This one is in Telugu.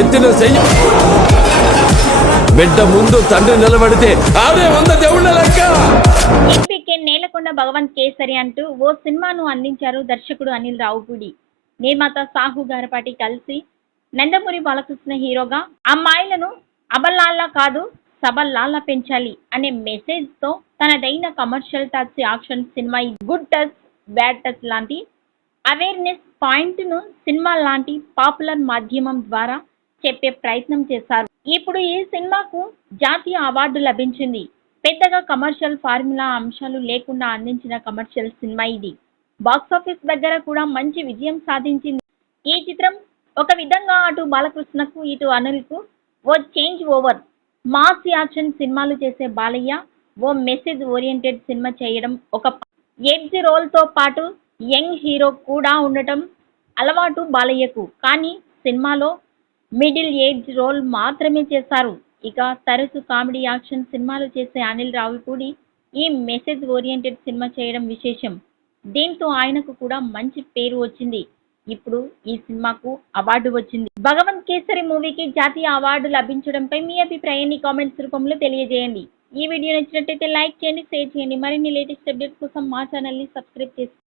ఎత్తిన చెయ్యి. బిడ్డ ముందు తండ్రి నిలబడితే ఆడే వంద దేవుళ్ళ లెక్క. ఎంపీకే నేలకొండ భగవంత్ కేసరి అంటూ ఓ సినిమాను అందించారు దర్శకుడు అనిల్ రావుపూడి. నిర్మాత సాహు గారపాటి కలిసి నందమూరి బాలకృష్ణ హీరోగా అమ్మాయిలను అబల్లాల్లా కాదు సబల్లాల్లా పెంచాలి అనే మెసేజ్తో తనదైన commercial touch action cinema good touch bad touch లాంటి అవేర్నెస్ పాయింట్ను సినిమా లాంటి పాపులర్ మాధ్యమం ద్వారా చెప్పే ప్రయత్నం చేశారు. ఇప్పుడు ఈ సినిమాకు జాతీయ అవార్డు లభించింది. పెద్దగా కమర్షియల్ ఫార్ములా అంశాలు లేకుండా అందించిన కమర్షియల్ సినిమా ఇది. బాక్సాఫీస్ దగ్గర కూడా మంచి విజయం సాధించింది. ఈ చిత్రం ఒక విధంగా అటు బాలకృష్ణకు ఇటు అనిల్కు ఓ చేంజ్ ఓవర్ మాస్ యాక్షన్ సినిమాలు చేసే బాలయ్య ఓ మెసేజ్ ఓరియంటెడ్ సినిమా చేయడం ఒక ఎడ్జ్ రోల్తో పాటు యంగ్ హీరో కూడా ఉండటం అలవాటు బాలయ్యకు. కానీ సినిమాలో మిడిల్ ఏజ్ రోల్ మాత్రమే చేశారు. ఇక తరచు కామెడీ యాక్షన్ సినిమాలు చేసే అనిల్ రావిపూడి ఈ మెసేజ్ ఓరియంటెడ్ సినిమా చేయడం విశేషం. దీంతో ఆయనకు కూడా మంచి పేరు వచ్చింది. ఇప్పుడు ఈ సినిమాకు అవార్డు వచ్చింది. భగవంత్ కేసరి మూవీకి జాతీయ అవార్డు లభించడంపై మీ అభిప్రాయాన్ని కామెంట్స్ రూపంలో తెలియజేయండి. ఈ వీడియో నచ్చినట్టయితే లైక్ చేయండి షేర్ చేయండి. మరిన్ని లేటెస్ట్ అప్డేట్స్ కోసం మా ఛానల్ని సబ్స్క్రైబ్ చేసుకోండి.